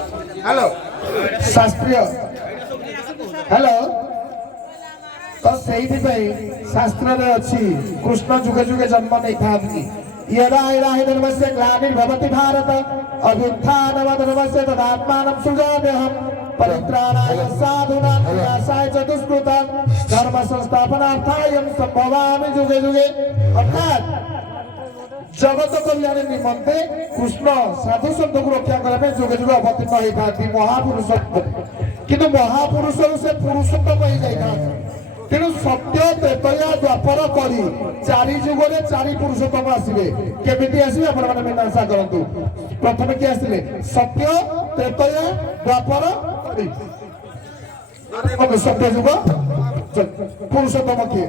Hello शास्त्रीय hello तो शास्त्र में अच्छी कृष्ण जुगे जुगे जन्म नहीं था यदा यदा हि धर्मस्य ग्लानिर्भवति भारत अभ्युत्थानमधर्मस्य तदात्मानं सृजाम्यहम् परित्राणाय साधूनां विनाशाय च दुष्कृतां धर्म संस्थापनार्थाय संभवामि जुगे जुगे। अर्थात जगत कल्याण निमंते कृष्ण साधु संत को रक्षा करने जुगे जुगे अवतीर्ण होता महापुरुष किंतु महापुरुष से पुरुषोत्तम हो जाता तेणु सत्य त्रेतया द्वापर करी चारि जुगरे चारि पुरुषोत्तम आसवे केमिति आसवे आपण मीमांसा करंतु। प्रथम किए आसले सत्य त्रेतया द्वापर करी सत्य जुग पुरुषोत्तम किए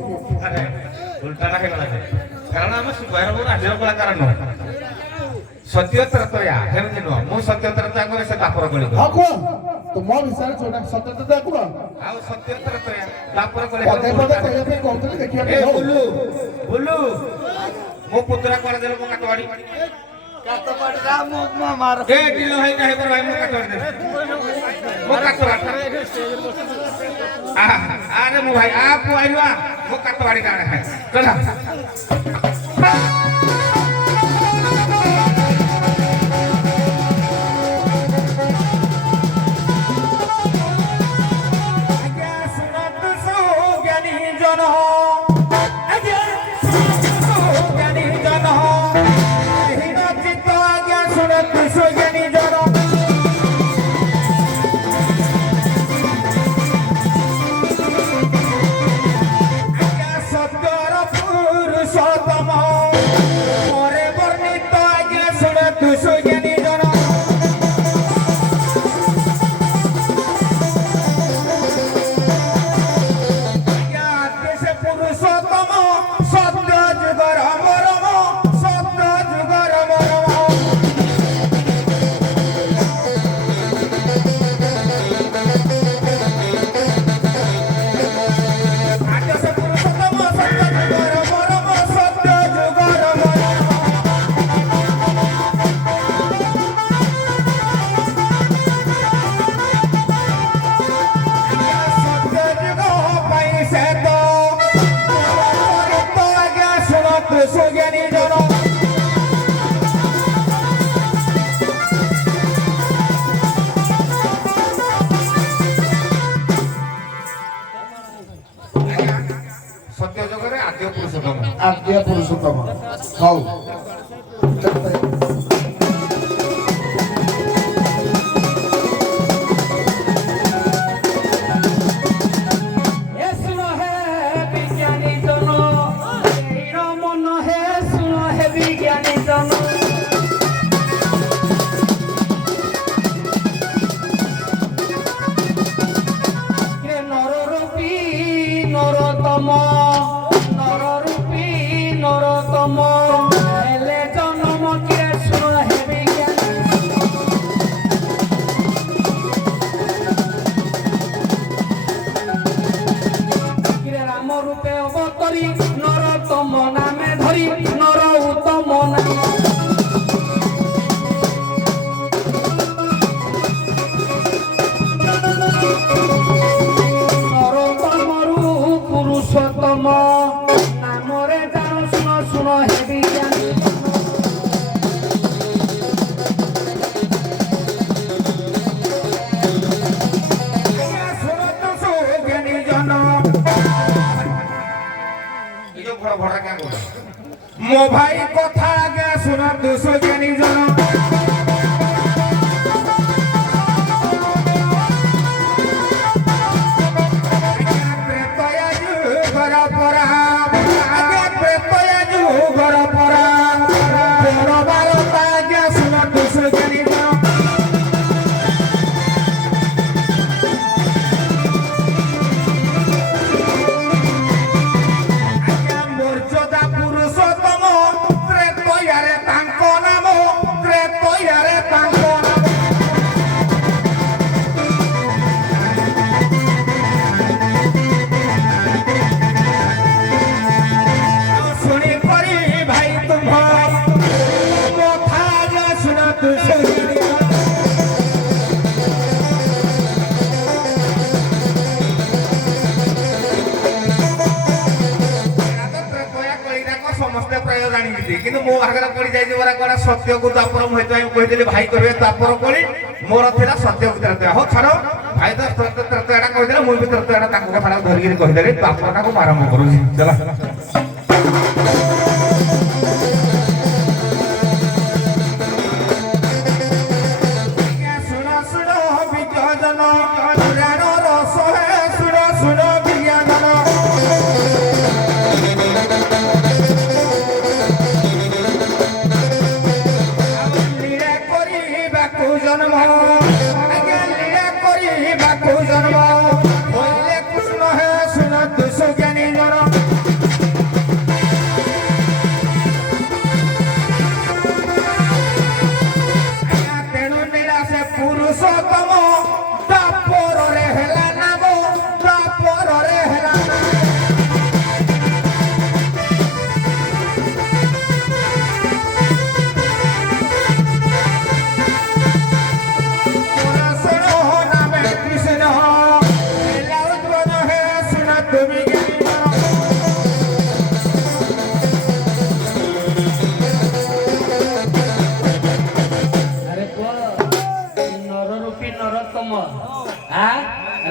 उल्टा ना कारण आम सुबह राज्य कलाकार नुह सत्य त्रतया हेमि नुह मु सत्य त्रतया करे से तापर करी हां को तो मो विचार छोटा सत्य त्रतया को आ सत्य त्रतया तापर करे पदे पदे कहिया पे कहतले देखिया ए बुलू बुलू मो पुत्रा कर देलो मो काटवाड़ी रा मो मार ए दिलो है काहे पर भाई मो काटवाड़ी मो काटवाड़ी अरे मो भाई आप आइलवा मो काटवाड़ी का है चला आद्य पुरुषोत्तम हौ मो भाई कथा आगे सुन दुसो ज्ञानी जन कोना ଆଗରେ ପଡି ଯାଇଛି ପରା କୁଆଡେ ସତ୍ୟକୁ ଦ୍ୱାପର ମୁଁ ହେଇଥିପାଇଁ କହିଥିଲି ଭାଇ କହିବେ ଦ୍ୱାପର କଳି ମୋର ଥିଲା ସତ୍ୟକୁ ତ୍ରେତୟା। ହଉ ଛାଡ ଭାଇ ତ ତ୍ରେତୟାଟା କହିଥିଲେ ମୁଁ ବି ତ୍ରେତୟାଟା ତାଙ୍କ କଥାଟାକୁ ଧରିକିରି କହିଦେଲି ଦ୍ୱାପରଟାକୁ ମୁଁ ଆରମ୍ଭ କରୁଛି ଚାଲ।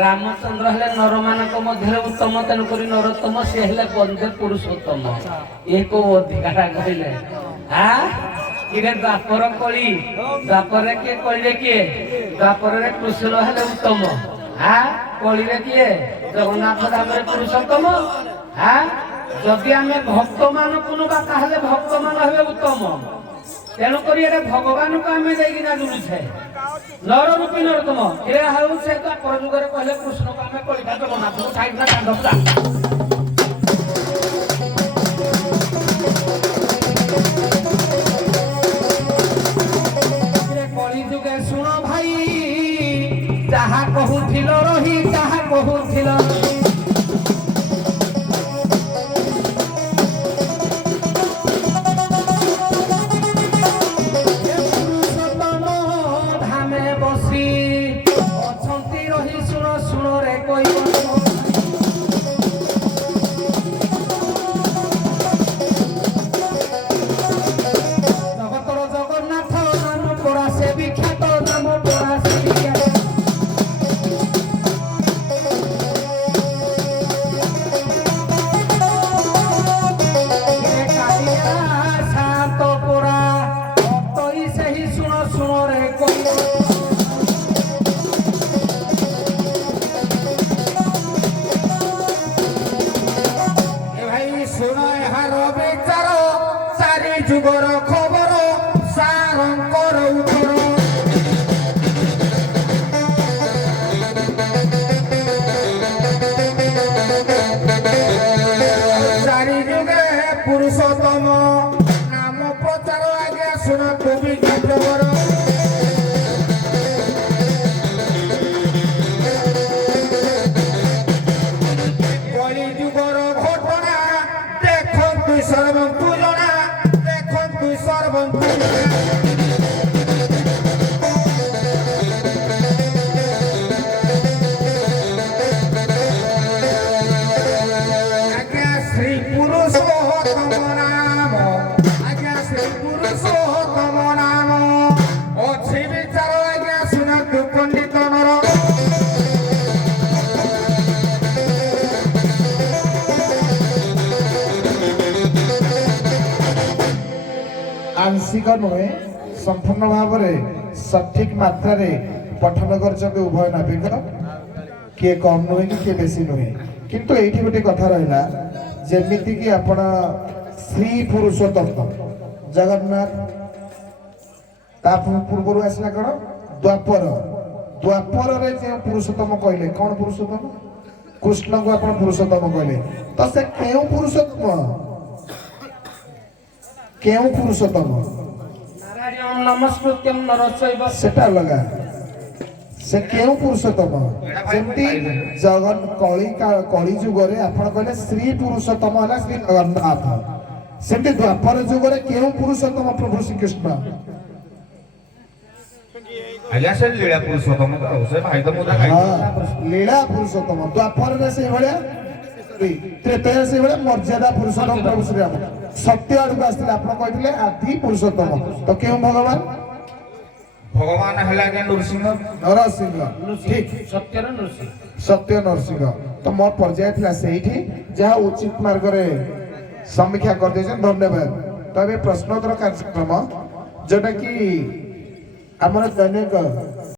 रामचंद्र हेले नर मानक मध्य उत्तम तेणुक नरोत्तम सी हेले बंदे पुरुषोत्तम एक अधिकार कहले इरे द्वापर कली द्वापर किए कली किए द्वापर कृष्ण हेले उत्तम कली किए जगन्नाथ दाम पुरुषोत्तम जदि आम भक्त मान को भक्त मान हे उत्तम तेणुक भगवान को आम जाइना जुलुछे नर रूपी नरोत्तम ये हूँ से परजुगर कहले कृष्ण को आम कलिका जगन्नाथ को खाइना कांदपुरा कली जुगे शुण भाई जहा कहूथिल रही जहा कहूथिल जुगर खबर सारंकर उतर चारि जुगे पुरुषोत्तम नाम प्रचार आज्ञा शुण कवि खबर कलि जुगर घटना देखु सर्वंतु जना श्री पुरुषोत्तम नाम आज्ञा श्री पुरुषोत्तम नाम अच्छी विचार आज्ञा शुणु पंडित नर आंशिक नुहे संपूर्ण भाव सठिक मात्रा पठन कर उभय नाविक किए कम नुहे कि किए बेसी नुहे किंतु एठी गोटे कथा रहा जेमिति कि आपण श्री पुरुषोत्तम जगन्नाथ ता पूर्व आसला कौन द्वापर द्वापर रे जे पुरुषोत्तम कहले कौन पुरुषोत्तम कृष्ण को आपण पुरुषोत्तम कहले तो से केउ पुरुषोत्तम केउ पुरुषोत्तम नारायण नमस्कृत्यम नरचैव सेटा लगा से केउ पुरुषोत्तम जेमती जगन कली जुगरे आपण कहले श्री पुरुषोत्तम हला श्री जगन्नाथ सेमती द्वापर जुगरे केउ पुरुषोत्तम प्रभु श्री कृष्ण आज्ञा से लीला पुरुषोत्तम से भाई तो मुदा गाई लीला पुरुषोत्तम द्वापर रे से भलिया त्रेतया से भलिया मर्यादा पुरुषोत्तम प्रभु श्री राम ସତ୍ୟ ଆଡକୁ ଆସିଥିଲେ ଆପଣ କହିଥିଲେ ଆଦି ପୁରୁଷୋତ୍ତମ ତ କେଉଁ ଭଗବାନ ଭଗବାନ ହେଲା ଆଜ୍ଞା ନୃସିଂହ ନରସିଂହ ଠିକ ସତ୍ୟର ନୃସିଂହ ସତ୍ୟ ନରସିଂହ ତ ମୋର ପର୍ଯ୍ୟାୟ ଥିଲା ସେଇଠି ଯାହା ଉଚିତ ମାର୍ଗରେ ସମୀକ୍ଷା କରିଦେଇଛନ୍ତି ଧନ୍ୟବାଦ ତ ଏବେ ପ୍ରଶ୍ନୋତ୍ତର କାର୍ଯ୍ୟକ୍ରମ ଯୋଉଟା କି ଆମର ଦୈନିକ